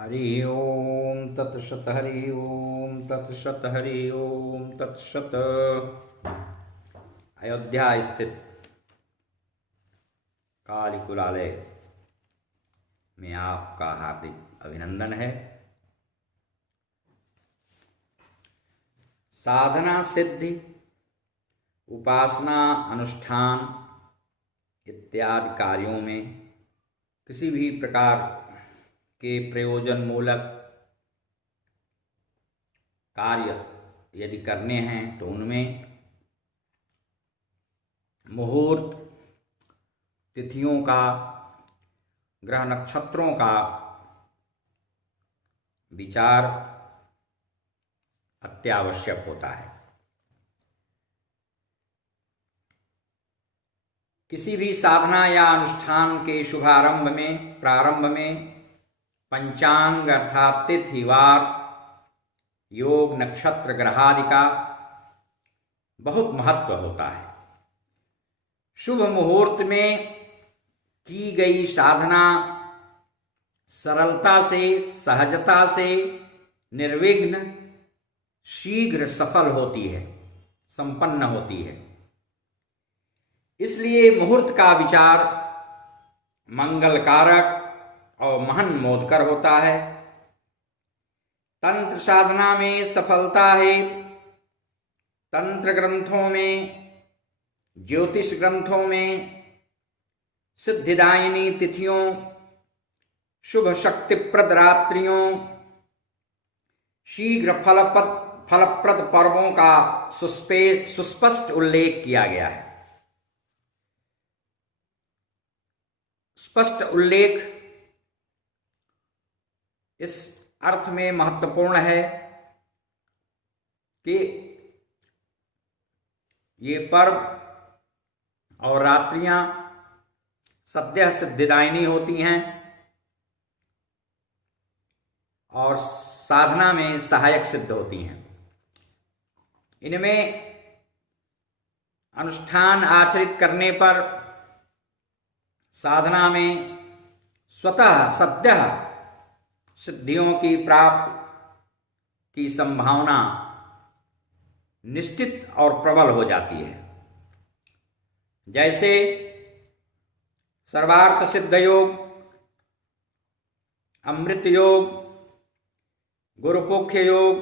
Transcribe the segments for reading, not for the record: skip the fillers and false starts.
हरि ओम तत्सत हरि ओम तत्सत हरि ओम तत्सत। अयोध्या स्थित कालिकुलालय में आपका हार्दिक अभिनंदन है। साधना सिद्धि, उपासना, अनुष्ठान इत्यादि कार्यों में किसी भी प्रकार के प्रयोजन मूलक कार्य यदि करने हैं तो उनमें मुहूर्त, तिथियों का, ग्रह नक्षत्रों का विचार अत्यावश्यक होता है। किसी भी साधना या अनुष्ठान के प्रारंभ में पंचांग अर्थात तिथि, वार, योग, नक्षत्र, ग्रहादि का बहुत महत्व होता है। शुभ मुहूर्त में की गई साधना सरलता से, सहजता से, निर्विघ्न, शीघ्र सफल होती है, संपन्न होती है। इसलिए मुहूर्त का विचार मंगलकारक और महन मोदकर होता है। तंत्र साधना में सफलता है। तंत्र ग्रंथों में, ज्योतिष ग्रंथों में सिद्धिदायिनी तिथियों, शुभ शक्तिप्रद रात्रियों, शीघ्र फलप्रद पर्वों का सुस्पष्ट उल्लेख किया गया है। स्पष्ट उल्लेख इस अर्थ में महत्वपूर्ण है कि ये पर्व और रात्रियां सद्यः सिद्धिदायिनी होती हैं और साधना में सहायक सिद्ध होती हैं। इनमें अनुष्ठान आचरित करने पर साधना में स्वतः सद्यः सिद्धियों की प्राप्ति की संभावना निश्चित और प्रबल हो जाती है। जैसे सर्वार्थ सिद्ध योग, अमृत योग, गुरुपुख्य योग,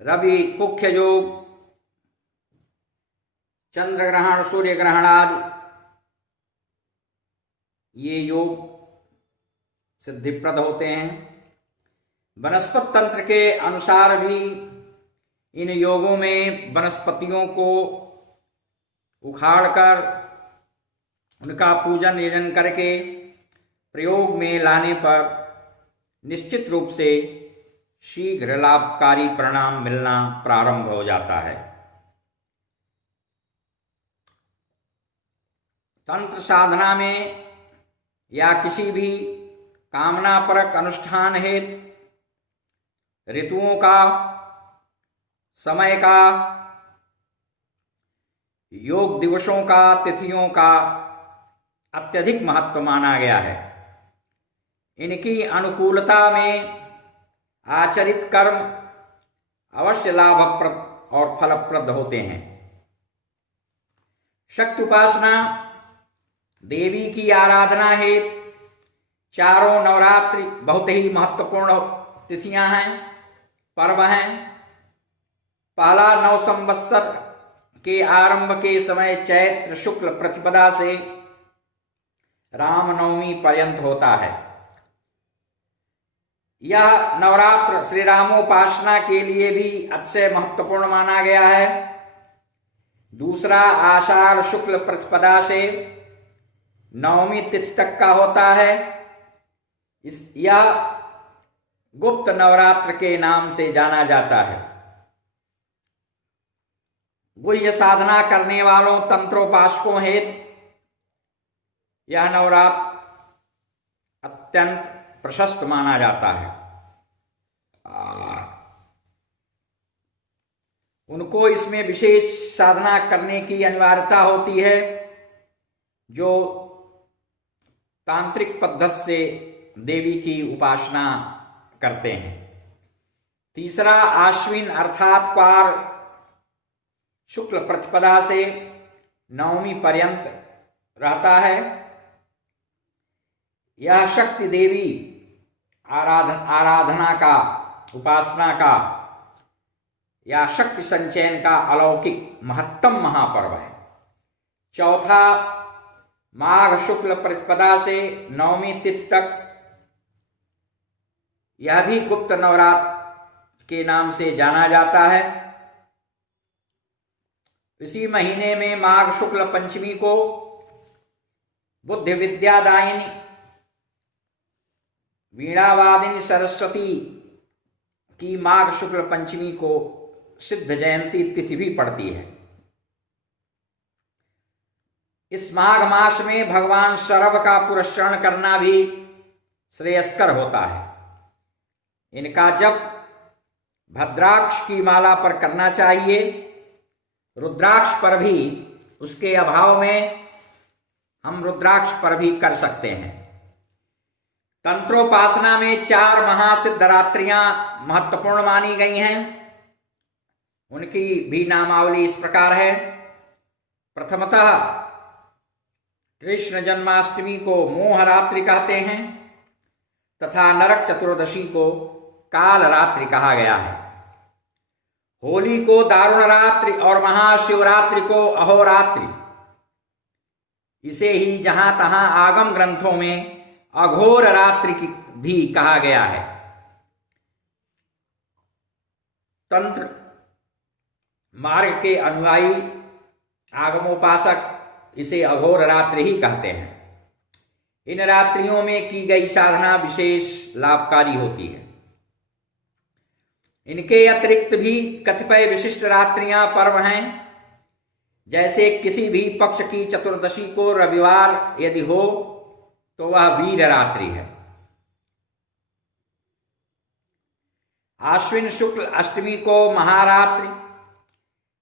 रवि पुख्य योग, चंद्र ग्रहण, सूर्य ग्रहण आदि ये योग सिद्धिप्रद होते हैं। वनस्पत तंत्र के अनुसार भी इन योगों में वनस्पतियों को उखाड़कर उनका पूजन यजन करके प्रयोग में लाने पर निश्चित रूप से शीघ्र लाभकारी परिणाम मिलना प्रारंभ हो जाता है। तंत्र साधना में या किसी भी कामनापरक अनुष्ठान हेतु ऋतुओं का, समय का, योग दिवसों का, तिथियों का अत्यधिक महत्व माना गया है। इनकी अनुकूलता में आचरित कर्म अवश्य लाभप्रद और फलप्रद होते हैं। शक्ति उपासना, देवी की आराधना है। चारों नवरात्रि बहुत ही महत्वपूर्ण तिथियां हैं, पर्व हैं। पहला नव संवत्सर के आरंभ के समय चैत्र शुक्ल प्रतिपदा से रामनवमी पर्यंत होता है। यह नवरात्र श्री रामोपासना के लिए भी अत्यंत महत्वपूर्ण माना गया है। दूसरा आषाढ़ शुक्ल प्रतिपदा से नवमी तिथि तक का होता है। यह गुप्त नवरात्र के नाम से जाना जाता है। गुह्य साधना करने वालों तंत्रोपासकों हेतु यह नवरात्र अत्यंत प्रशस्त माना जाता है। उनको इसमें विशेष साधना करने की अनिवार्यता होती है। जो तांत्रिक पद्धति से देवी की उपासना करते हैं। तीसरा आश्विन अर्थात क्वार शुक्ल प्रतिपदा से नवमी पर्यंत रहता है। यह शक्ति देवी आराधना का, उपासना का या शक्ति संचयन का अलौकिक महत्तम महापर्व है। चौथा माघ शुक्ल प्रतिपदा से नवमी तिथि तक, यह भी गुप्त नवरात्र के नाम से जाना जाता है। इसी महीने में माघ शुक्ल पंचमी को बुद्धि विद्यादायिनी वीणावादिनी सरस्वती की माघ शुक्ल पंचमी को सिद्ध जयंती तिथि भी पड़ती है। इस माघ मास में भगवान शरभ का पुरस्करण करना भी श्रेयस्कर होता है। इनका जप भद्राक्ष की माला पर करना चाहिए। रुद्राक्ष पर भी, उसके अभाव में हम रुद्राक्ष पर भी कर सकते हैं। तंत्रोपासना में 4 महासिद्ध रात्रियां महत्वपूर्ण मानी गई हैं। उनकी भी नामावली इस प्रकार है। प्रथमतः कृष्ण जन्माष्टमी को मोह रात्रि कहते हैं तथा नरक चतुर्दशी को काल रात्रि कहा गया है। होली को दारुण रात्रि और महाशिवरात्रि को अहोरात्रि, इसे ही जहां तहां आगम ग्रंथों में अघोर रात्रि भी कहा गया है। तंत्र मार्ग के अनुयायी आगमोपासक इसे अघोर रात्रि ही कहते हैं। इन रात्रियों में की गई साधना विशेष लाभकारी होती है। इनके अतिरिक्त भी कतिपय विशिष्ट रात्रियां पर्व हैं। जैसे किसी भी पक्ष की चतुर्दशी को रविवार यदि हो तो वह वीर रात्रि है। आश्विन शुक्ल अष्टमी को महारात्रि,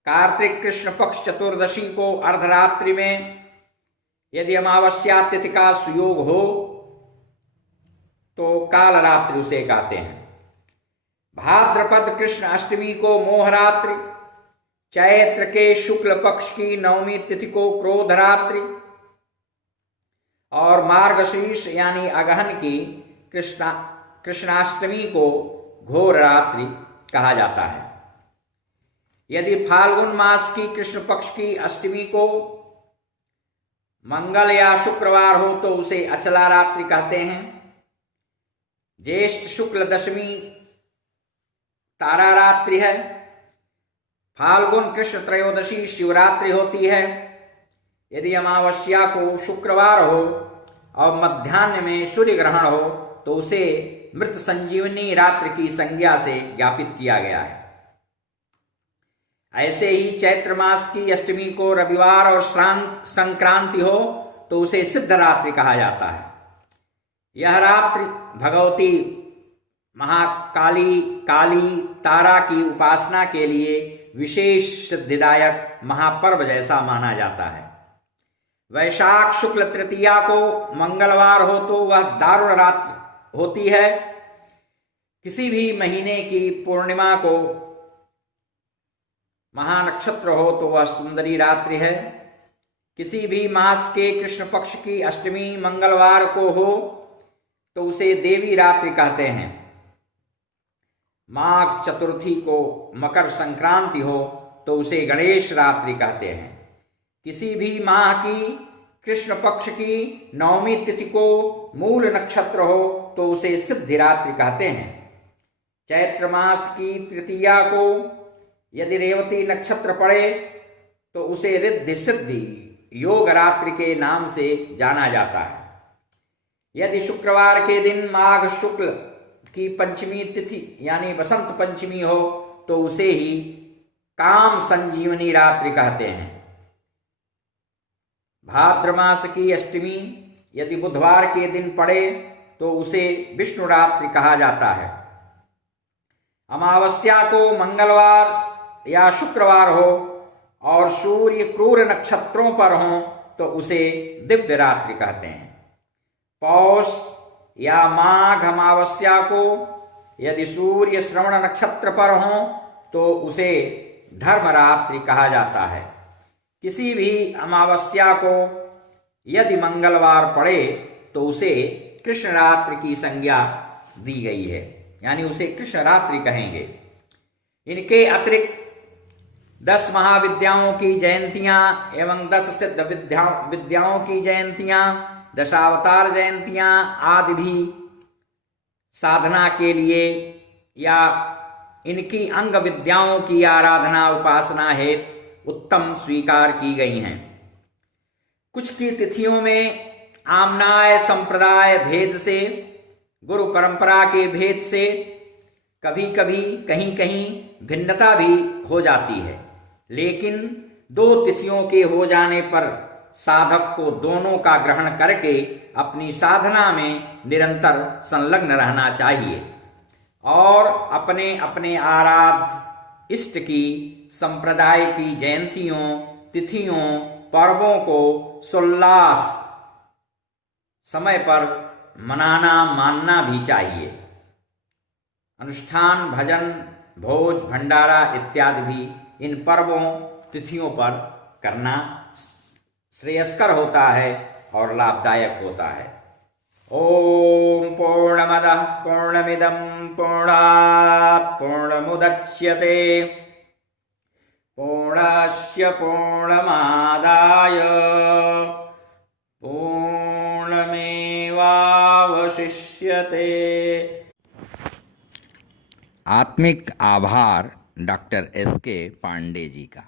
कार्तिक कृष्ण पक्ष चतुर्दशी को अर्धरात्रि में, यदि अमावस्या तिथि का सुयोग हो तो काल रात्रि उसे कहते हैं। भाद्रपद कृष्ण अष्टमी को मोहरात्रि, चैत्र के शुक्ल पक्ष की नवमी तिथि को क्रोध रात्रि और मार्गशीर्ष यानी अगहन की कृष्णाष्टमी को घोर रात्रि कहा जाता है। यदि फाल्गुन मास की कृष्ण पक्ष की अष्टमी को मंगल या शुक्रवार हो तो उसे अचला रात्रि कहते हैं। ज्येष्ठ शुक्ल दशमी तारा रात्रि है। फाल्गुन कृष्ण त्रयोदशी शिवरात्रि होती है। यदि अमावस्या को शुक्रवार हो और मध्याह्न में सूर्य ग्रहण हो तो उसे मृत संजीवनी रात्रि की संज्ञा से ज्ञापित किया गया है। ऐसे ही चैत्र मास की अष्टमी को रविवार और संक्रांति हो तो उसे सिद्ध रात्रि कहा जाता है। यह रात्रि भगवती महाकाली काली तारा की उपासना के लिए विशेष सिद्धिदायक महापर्व जैसा माना जाता है। वैशाख शुक्ल तृतीया को मंगलवार हो तो वह दारुण रात्रि होती है। किसी भी महीने की पूर्णिमा को महानक्षत्र हो तो वह सुंदरी रात्रि है। किसी भी मास के कृष्ण पक्ष की अष्टमी मंगलवार को हो तो उसे देवी रात्रि कहते हैं। माघ चतुर्थी को मकर संक्रांति हो तो उसे गणेश रात्रि कहते हैं। किसी भी माह की कृष्ण पक्ष की नवमी तिथि को मूल नक्षत्र हो तो उसे सिद्धि रात्रि कहते हैं। चैत्र मास की तृतीया को यदि रेवती नक्षत्र पड़े तो उसे रिद्धि सिद्धि योग रात्रि के नाम से जाना जाता है। यदि शुक्रवार के दिन माघ शुक्ल की पंचमी तिथि यानी बसंत पंचमी हो तो उसे ही काम संजीवनी रात्रि कहते हैं। भाद्र मास की अष्टमी यदि बुधवार के दिन पड़े तो उसे विष्णु रात्रि कहा जाता है। अमावस्या को मंगलवार या शुक्रवार हो और सूर्य क्रूर नक्षत्रों पर हो तो उसे दिव्य रात्रि कहते हैं। पौष या माघ अमावस्या को यदि सूर्य श्रवण नक्षत्र पर हो तो उसे धर्मरात्रि कहा जाता है। किसी भी अमावस्या को यदि मंगलवार पड़े तो उसे कृष्ण रात्रि की संज्ञा दी गई है, यानी उसे कृष्ण रात्रि कहेंगे। इनके अतिरिक्त 10 महाविद्याओं की जयंतियां एवं 10 सिद्ध विद्याओं की जयंतियां, दशावतार जयंतियां आदि भी साधना के लिए या इनकी अंग विद्याओं की आराधना उपासना हेतु उत्तम स्वीकार की गई हैं। कुछ की तिथियों में आमनाय संप्रदाय भेद से, गुरु परंपरा के भेद से कभी कभी कहीं कहीं भिन्नता भी हो जाती है, लेकिन 2 तिथियों के हो जाने पर साधक को दोनों का ग्रहण करके अपनी साधना में निरंतर संलग्न रहना चाहिए और अपने अपने आराध्य इष्ट की संप्रदाय की जयंतियों, तिथियों, पर्वों को सोल्लास समय पर मनाना मानना भी चाहिए। अनुष्ठान, भजन, भोज, भंडारा इत्यादि भी इन पर्वों, तिथियों पर करना श्रेयस्कर होता है और लाभदायक होता है। ओम पूर्णमदः पूर्णमिदं पूर्णात् पूर्णमुदच्यते पूर्णस्य पूर्णमादाय पूर्णमेवावशिष्यते। आत्मिक आभार डॉक्टर S.K. पांडे जी का।